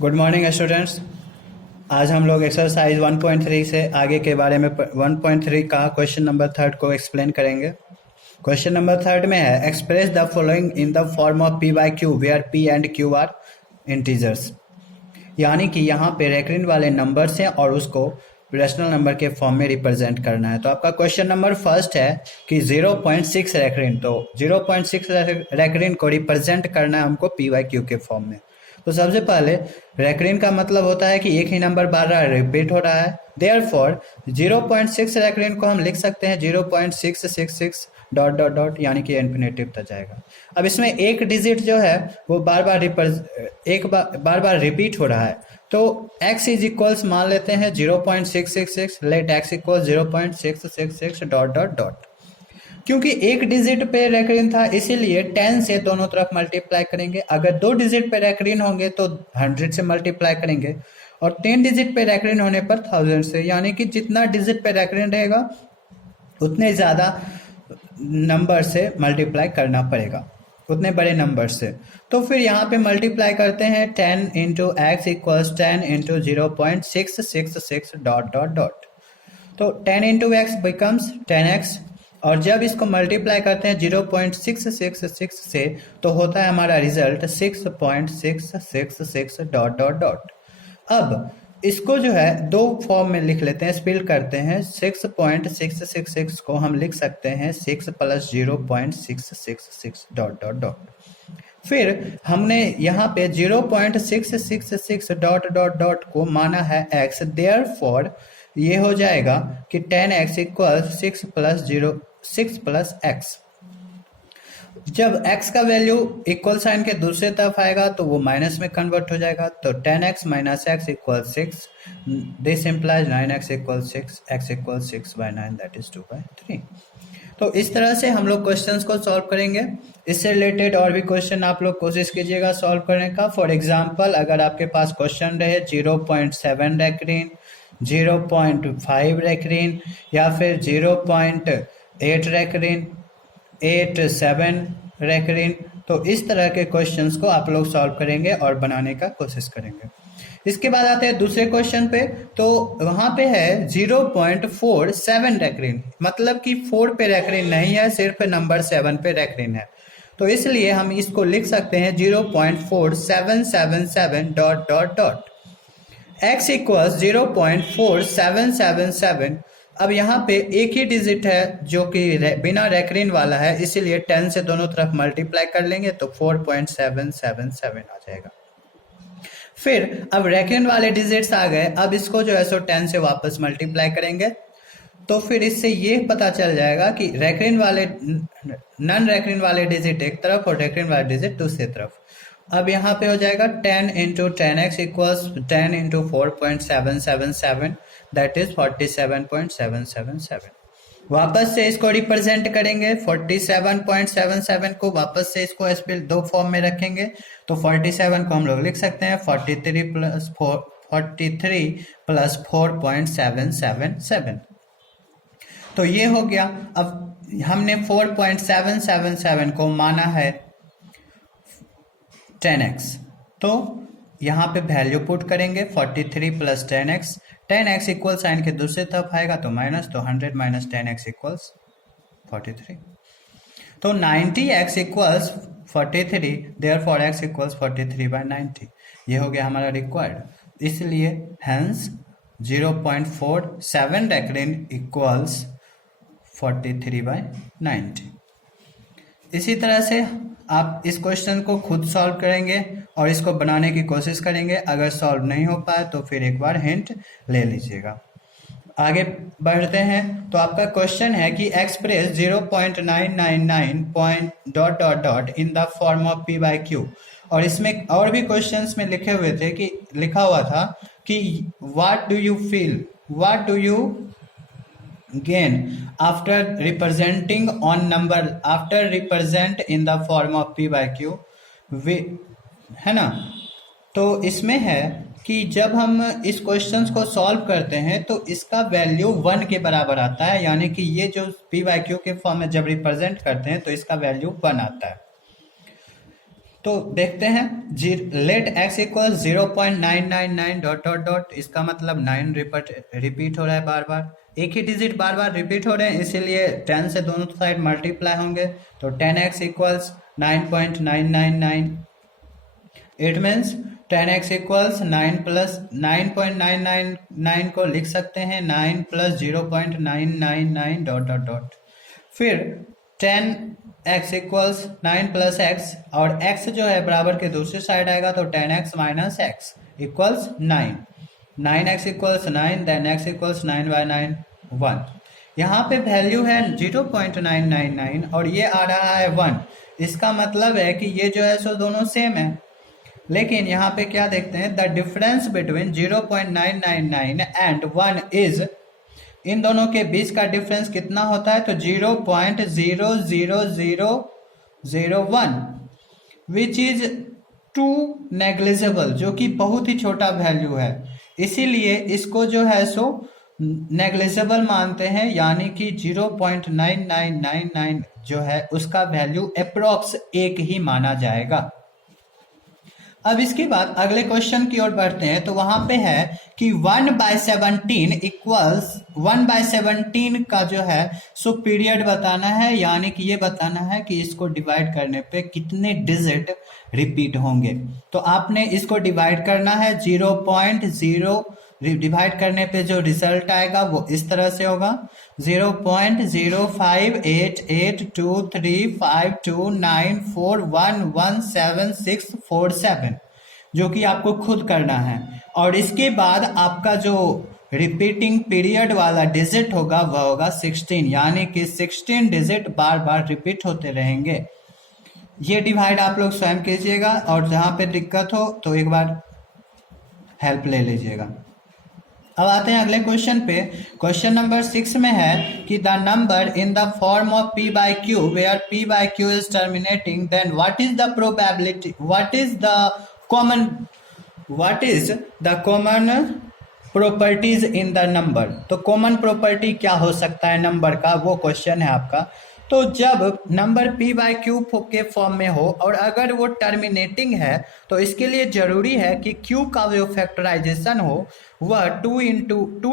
Good morning students. आज हम लोग एक्सरसाइज 1.3 से आगे के बारे में 1.3 का क्वेश्चन नंबर 3 को एक्सप्लेन करेंगे। क्वेश्चन नंबर 3 में है express the following in the form of P by Q where P and Q are integers. यानी कि यहाँ पे रेक्रिन वाले नंबर्स हैं और उसको रेशनल नंबर के फॉर्म में रिप्रेजेंट करना है। तो आपका क्वेश्चन नंबर फर्स्ट है कि 0.6 रेक्रिन, तो 0.6 रेक्रिन को रिप्रेजेंट करना है हमको पी बाई क्यू के फॉर्म में। तो सबसे पहले रेक्रिन का मतलब होता है कि एक ही नंबर बार बार रिपीट हो रहा है। देयरफॉर 0.6 रेक्रिन को हम लिख सकते हैं 0.666 डॉट डॉट डॉट, यानी कि इन्फिनेटिव तक जाएगा। अब इसमें एक डिजिट जो है वो बार बार रिपीट हो रहा है, तो x इज इक्वल्स मान लेते हैं 0.666, let x equal 0.666 dot dot dot. क्योंकि एक डिजिट पे रेक्रिन था इसीलिए 10 से दोनों तरफ मल्टीप्लाई करेंगे। अगर 2 डिजिट पे रेक्रिन होंगे तो 100 से मल्टीप्लाई करेंगे, और 10 डिजिट पे रेक्रिन होने पर 1000 से, यानी कि जितना डिजिट पे रेक्रिन रहेगा उतने ज़्यादा नंबर से मल्टीप्लाई करना पड़ेगा, उतने बड़े नंबर से। तो फिर यहाँ पे मल्टीप्लाई करते हैं 10 into x equals 10 into 0.666 dot dot dot. तो 10 इंटू एक्स बिकम्स 10x, और जब इसको मल्टीप्लाई करते हैं 0.666 से तो होता है हमारा रिजल्ट 6.666 डॉट डॉट डॉट। अब इसको जो है दो फॉर्म में लिख लेते हैं, स्प्लिट करते हैं। 6.666 को हम लिख सकते हैं 6 प्लस 0.666 डॉट डॉट डॉट। फिर हमने यहाँ पे 0.666 डॉट डॉट डॉट को माना है x, देयरफॉर ये हो जाएगा कि 10x इक्वल 6 प्लस x। जब x का वैल्यू इक्वल साइन के दूसरे तरफ आएगा तो वो माइनस में कन्वर्ट हो जाएगा। तो 10x minus x equal 6, this implies 9x equal 6, x equal 6/9 that is 2/3। तो इस तरह से हम लोग क्वेश्चंस को सॉल्व करेंगे। इससे रिलेटेड और भी क्वेश्चन आप लोग कोशिश कीजिएगा सॉल्व करने का। फॉर एग्जाम्पल, अगर आपके पास क्वेश्चन रहे 0.7 रेक्रिन, 0.5 रेक्रिन, या फिर 0.8 रेक्रिन, 8-7 रेक्रिन, तो इस तरह के क्वेश्चंस को आप लोग सॉल्व करेंगे और बनाने का कोशिश करेंगे। इसके बाद आते हैं दूसरे क्वेश्चन पे। तो वहां पे है 0.47 रेक्रिन, मतलब कि 4 पे रेक्रिन नहीं है, सिर्फ नंबर 7 पे रेक्रिन है। तो इसलिए हम इसको लिख सकते हैं 0.4777 dot dot dot. x equals 0.4777। अब यहाँ पे एक ही डिजिट है जो कि बिना रेक्रिन वाला है, इसीलिए 10 से दोनों तरफ मल्टीप्लाई कर लेंगे तो 4.777 आ जाएगा। फिर अब रेक्रिन वाले डिजिट्स आ गए, अब इसको जो है सो 10 से वापस मल्टीप्लाई करेंगे, तो फिर इससे ये पता चल जाएगा कि रेक्रिन वाले नॉन रेक्रिन वाले डिजिट एक तरफ और रेक्रिन वाले डिजिट दूसरी तरफ। अब यहाँ पे हो जाएगा 10 into 10x equals 10 into 4.777 that is 47.777। वापस से इसको रिप्रेजेंट करेंगे 47.77 को, वापस से इसको स्पेल दो फॉर्म में रखेंगे। तो 47 को हम लोग लिख सकते हैं 43 प्लस 4.777। तो ये हो गया। अब हमने 4.777 को माना है 10x, तो यहाँ पे वैल्यू पुट करेंगे 43 plus 10x। 10x equal sign के दूसरे तरफ आएगा तो माइनस, तो 100 माइनस 10x इक्वल्स 43। तो 90x equals 43, therefore x equals 43/90। ये हो गया हमारा रिक्वायर्ड, इसलिए हेंस 0.47 रेक्रिन इक्वल्स 43/90। इसी तरह से आप इस क्वेश्चन को खुद सॉल्व करेंगे और इसको बनाने की कोशिश करेंगे। अगर सॉल्व नहीं हो पाए तो फिर एक बार हिंट ले लीजिएगा। आगे बढ़ते हैं। तो आपका क्वेश्चन है कि express 0.999 dot dot dot in the form of P by Q. और इसमें और भी क्वेश्चंस में लिखे हुए थे कि लिखा हुआ था कि what do you feel, what do you gain after representing on number, after represent in the form of p by q, है ना। तो इसमें है कि जब हम इस क्वेश्चंस को सॉल्व करते हैं तो इसका वैल्यू 1 के बराबर आता है, यानी कि ये जो p by q के फॉर्म में जब रिप्रेजेंट करते हैं तो इसका वैल्यू 1 आता है। तो देखते हैं, let x equal 0.999 dot dot dot, इसका मतलब 9 रिपीट हो रहा है बार बार, एक ही डिजिट बार बार रिपीट हो रहे हैं, इसीलिए 10 से दोनों साइड मल्टीप्लाई होंगे, तो 10x equals 9.999। It means 10x equals 9 plus 9.999 को लिख सकते हैं 9 प्लस 0.999 डॉट डॉट डॉट, फिर 10x इक्वल्स 9 प्लस एक्स, और x जो है बराबर के दूसरी साइड आएगा, तो 10x minus X equals 9, 9x equals 9, then x equals 9 by 9 1। यहाँ पे वैल्यू है 0.999 और ये आ रहा है 1, इसका मतलब है कि ये जो है सो दोनों सेम है। लेकिन यहाँ पे क्या देखते हैं, the difference between 0.999 and 1 is, इन दोनों के बीच का डिफरेंस कितना होता है, तो 0.00001 विच इज टू नेग्लिजिबल, जो कि बहुत ही छोटा वैल्यू है, इसीलिए इसको जो है सो नेग्लिजिबल मानते हैं, यानी कि 0.9999 जो है उसका वैल्यू अप्रोक्स 1 ही माना जाएगा। अब इसके बाद अगले क्वेश्चन की ओर बढ़ते हैं, तो वहां पे है कि 1/17 इक्वल्स 1/17 का जो है सो पीरियड बताना है, यानी कि ये बताना है कि इसको डिवाइड करने पे कितने डिजिट रिपीट होंगे। तो आपने इसको डिवाइड करना है, 0.0 डिवाइड करने पे जो रिजल्ट आएगा वो इस तरह से होगा, 0.058823529411767, जो कि आपको खुद करना है। और इसके बाद आपका जो रिपीटिंग पीरियड वाला डिजिट होगा वह होगा 16, यानी कि 16 डिजिट बार बार रिपीट होते रहेंगे। ये डिवाइड आप लोग स्वयं कीजिएगा, और जहां पे दिक्कत हो तो एक बार हेल्प ले लीजिएगा। अब आते हैं अगले क्वेश्चन पे। क्वेश्चन नंबर 6 में है कि the number in the form of p by q where p by q is terminating, then what is the probability, what is the common properties in the number। तो common property क्या हो सकता है number का, वो question है आपका। तो जब नंबर p by q के फॉर्म में हो और अगर वो टर्मिनेटिंग है, तो इसके लिए जरूरी है कि q का जो फैक्टराइजेशन हो वह 2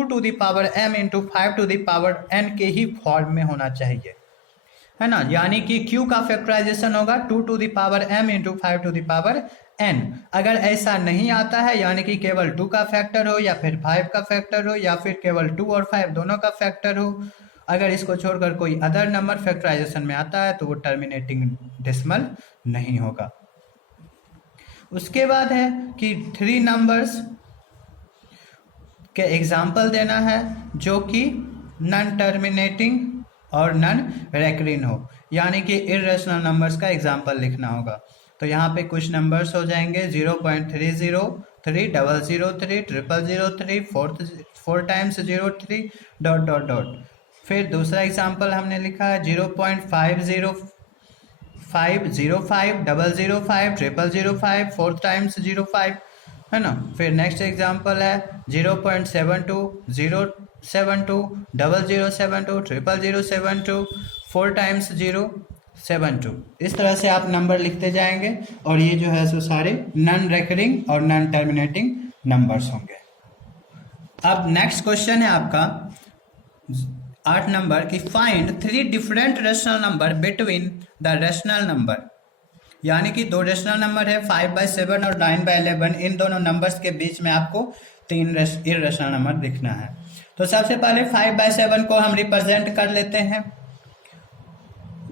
to the power m into 5 to the power n के ही फॉर्म में होना चाहिए, है ना। यानी कि q का फैक्टराइजेशन होगा 2 to the power m into 5 to the power n। अगर ऐसा नहीं आता है, यानी कि केवल 2 का फैक्टर हो या फिर 5 का फैक्टर हो या फिर केवल 2 और 5 दोनों का फैक्टर हो, अगर इसको छोड़कर कोई अदर नंबर फैक्टराइजेशन में आता है तो वो टर्मिनेटिंग डेसिमल नहीं होगा। उसके बाद है कि 3 नंबर्स के एग्जाम्पल देना है जो कि नॉन टर्मिनेटिंग और नॉन रेकरिंग हो, यानी कि इर्रेशनल नंबर्स का एग्जाम्पल लिखना होगा। तो यहाँ पे कुछ नंबर्स हो जाएंगे 0.303 003 003 4 times 03 डॉट डॉट डॉट। फिर दूसरा एग्जाम्पल हमने लिखा है 0.505 005 005 005 4 times 05, है ना। फिर नेक्स्ट एग्जाम्पल है 0.72 072 0072 00072 4 times 072। इस तरह से आप नंबर लिखते जाएंगे, और ये जो है सो सारे नॉन रेकरिंग और नॉन टर्मिनेटिंग नंबर्स होंगे। अब नेक्स्ट क्वेश्चन है आपका 8 नंबर की find 3 different rational number between the rational number, यानी कि 2 रेशनल नंबर है 5/7 और 9/11, इन दोनों नंबर्स के बीच में आपको 3 इर्रेशनल नंबर लिखना है। तो सबसे पहले 5/7 को हम रिप्रेजेंट कर लेते हैं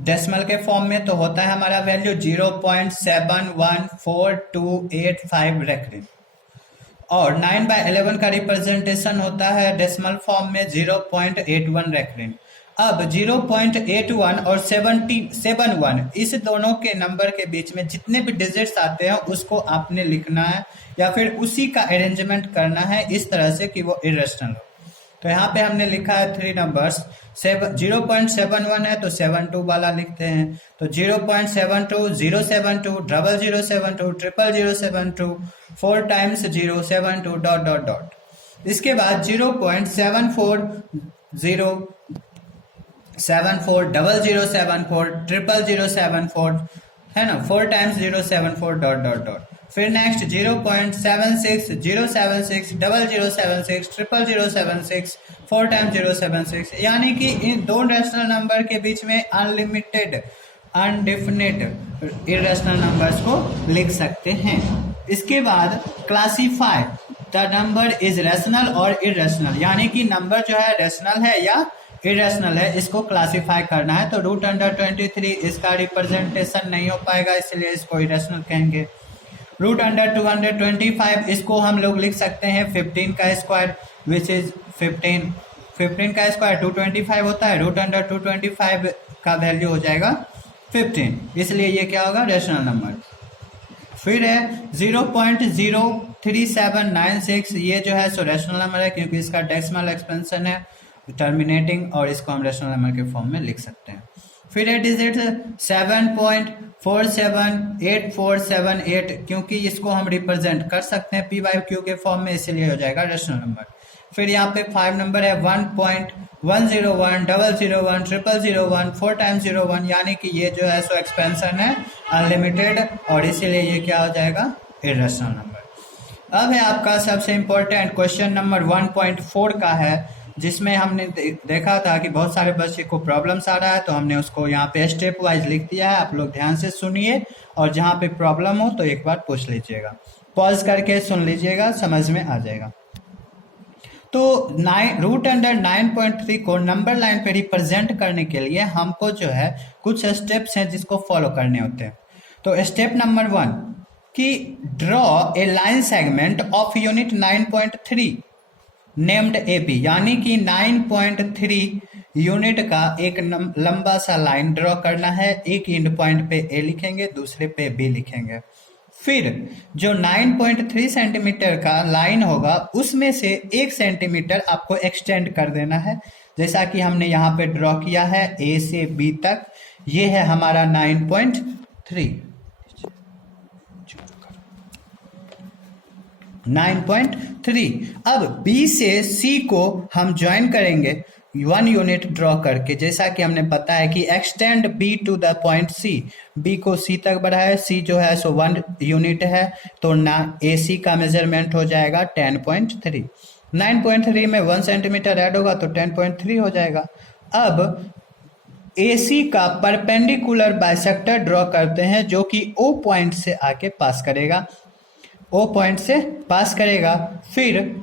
डेसिमल के फॉर्म में, तो होता है हमारा वैल्यू 0.714285 रेकरिंग, और 9/11 का रिप्रेजेंटेशन होता है डेसिमल फॉर्म में 0.81 रेकरिंग। अब 0.81 और 71 इस दोनों के नंबर के बीच में जितने भी डिजिट्स आते हैं उसको आपने लिखना है या फिर उसी का अरेंजमेंट करना है इस तरह से कि वो इरेशनल हो। तो यहाँ पे हमने लिखा है 3 नंबर्स, 0.71 है तो 72 वाला लिखते हैं, तो 0.72 072 0072 00072 4 times 072 डॉट डॉट डॉट। इसके बाद 0.74 074 0074 00074 है ना, 4 टाइम्स 074 डॉट डॉट डॉट। फिर नेक्स्ट 0.76 076 0076 00076 4 टाइम्स 076, यानी कि इन दो रेशनल नंबर के बीच में अनलिमिटेड अनडिफिनिट इरेशनल नंबर्स को लिख सकते हैं। इसके बाद classify the number is rational और इरेशनल, यानी कि नंबर जो है रेशनल है या इरेशनल है, इसको क्लासीफाई करना है। तो √23 इसका रिप्रेजेंटेशन नहीं हो पाएगा, इसलिए इसको इरेशनल कहेंगे। √225 इसको हम लोग लिख सकते हैं 15 का स्क्वायर, विच इज 15 का स्क्वायर 225 होता है। √225 का वैल्यू हो जाएगा 15, इसलिए ये क्या होगा, रेशनल नंबर। फिर है 0.03796, ये जो है सो रेशनल नंबर है क्योंकि इसका डेसिमल एक्सपेंशन है टर्मिनेटिंग, और इसको हम रेशनल नंबर के फॉर्म में लिख सकते हैं। फिर है डिजिट 7.478478, क्योंकि इसको हम रिप्रेजेंट कर सकते हैं p/q के फॉर्म में, इसलिए हो जाएगा रेशनल नंबर। फिर यहाँ पे 5 नंबर है 1.101 001 0001 4 टाइम्स 01, यानी कि ये जो है सो एक्सपेंशन है अनलिमिटेड, और इसीलिए ये क्या हो जाएगा, इरेशनल नंबर। अब है आपका सबसे इंपॉर्टेंट क्वेश्चन नंबर 1.4 का है, जिसमें हमने देखा था कि बहुत सारे बच्चे को प्रॉब्लम्स आ रहा है, तो हमने उसको यहाँ पे स्टेप वाइज लिख दिया है। आप लोग ध्यान से सुनिए, और जहाँ पे प्रॉब्लम हो तो एक बार पूछ लीजिएगा, पॉज करके सुन लीजिएगा, समझ में आ जाएगा। तो √9.3 को नंबर लाइन पे रिप्रेजेंट करने के लिए हमको जो है कुछ स्टेप्स हैं जिसको फॉलो करने होते हैं। तो स्टेप नंबर 1 कि draw a line segment of unit 9.3 named AB, यानी कि 9.3 यूनिट का एक लंबा सा लाइन ड्रॉ करना है। एक एंड पॉइंट पे A लिखेंगे, दूसरे पे B लिखेंगे। फिर जो 9.3 सेंटीमीटर का लाइन होगा उसमें से 1 सेंटीमीटर आपको एक्सटेंड कर देना है, जैसा कि हमने यहाँ पे ड्रॉ किया है A से B तक। ये है हमारा 9.3। अब B से C को हम ज्वाइन करेंगे 1 यूनिट ड्रॉ करके, जैसा कि हमने बताया कि extend B to the point C, B को C तक बढ़ाए, C जो है सो 1 यूनिट है, तो ना AC का मेजरमेंट हो जाएगा 10.3। 9.3 में 1 सेंटीमीटर ऐड होगा तो 10.3 हो जाएगा। अब AC का परपेंडिकुलर बाइसेक्टर ड्रॉ करते हैं, जो कि O पॉइंट से आके पास करेगा, O पॉइंट से पास करेगा। फिर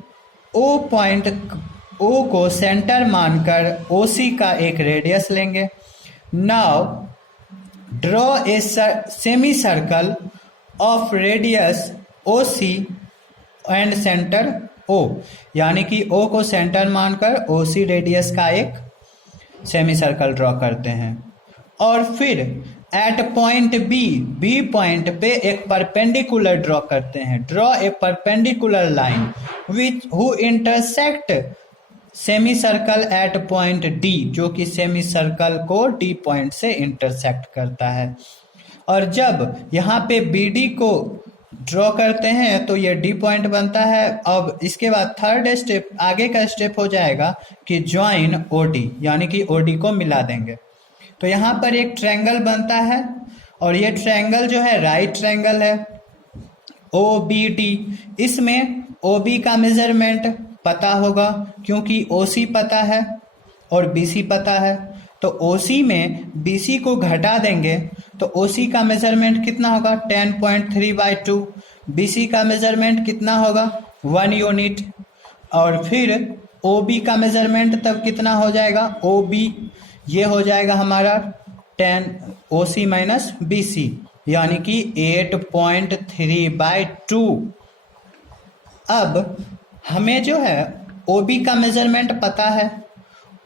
O को सेंटर मानकर OC का एक रेडियस लेंगे। Now draw a semi circle of radius OC and centre O, यानी कि O को सेंटर मानकर OC रेडियस का एक सेमी सर्कल ड्रॉ करते हैं। और फिर एट पॉइंट B पॉइंट पे एक परपेंडिकुलर ड्रॉ करते हैं। Draw a perpendicular line which who intersect semi circle eight point D, जो कि सेमी सर्कल को D पॉइंट से इंटरसेक्ट करता है। और जब यहाँ पे BD को ड्रॉ करते हैं तो ये D पॉइंट बनता है। अब इसके बाद थर्ड स्टेप, आगे का स्टेप हो जाएगा कि ज्वाइन OD, यानी कि OD को मिला देंगे। तो यहाँ पर एक ट्रायंगल बनता है, और ये ट्रायंगल जो है राइट ट्रायंगल है OBD। इसमें OB का मेजरमेंट पता होगा क्योंकि OC पता है और BC पता है, तो OC में BC को घटा देंगे तो OC का मेजरमेंट कितना होगा 10.3/2। BC का मेजरमेंट कितना होगा 1 यूनिट। और फिर OB का मेजरमेंट तब कितना हो जाएगा OB, ये हो जाएगा हमारा 10 OC माइनस BC, यानी कि 8.3/2। अब हमें जो है OB का मेजरमेंट पता है,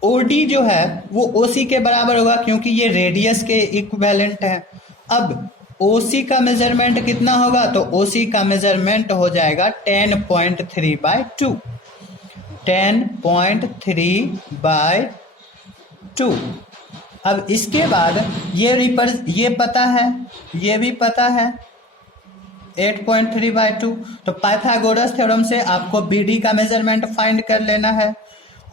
OD जो है वो OC के बराबर होगा क्योंकि ये रेडियस के इक्विवेलेंट है। अब OC का मेजरमेंट कितना होगा, तो OC का मेजरमेंट हो जाएगा 10.3/2। 10.3/2। अब इसके बाद ये पता है, ये भी पता है 8.3/2। तो पाइथागोरस थ्योरम से आपको BD का मेजरमेंट फाइंड कर लेना है,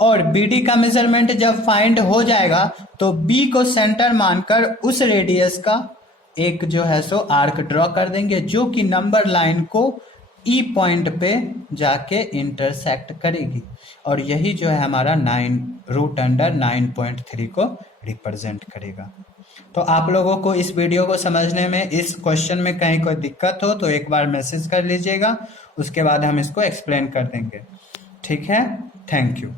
और BD का मेजरमेंट जब फाइंड हो जाएगा तो B को सेंटर मानकर उस रेडियस का एक जो है सो आर्क ड्रॉ कर देंगे जो कि नंबर लाइन को ई पॉइंट पे जाके इंटरसेक्ट करेगी, और यही जो है हमारा 9√9.3 को रिप्रेजेंट करेगा। तो आप लोगों को इस वीडियो को समझने में, इस क्वेश्चन में कहीं कोई दिक्कत हो तो एक बार मैसेज कर लीजिएगा, उसके बाद हम इसको एक्सप्लेन कर देंगे। ठीक है, थैंक यू।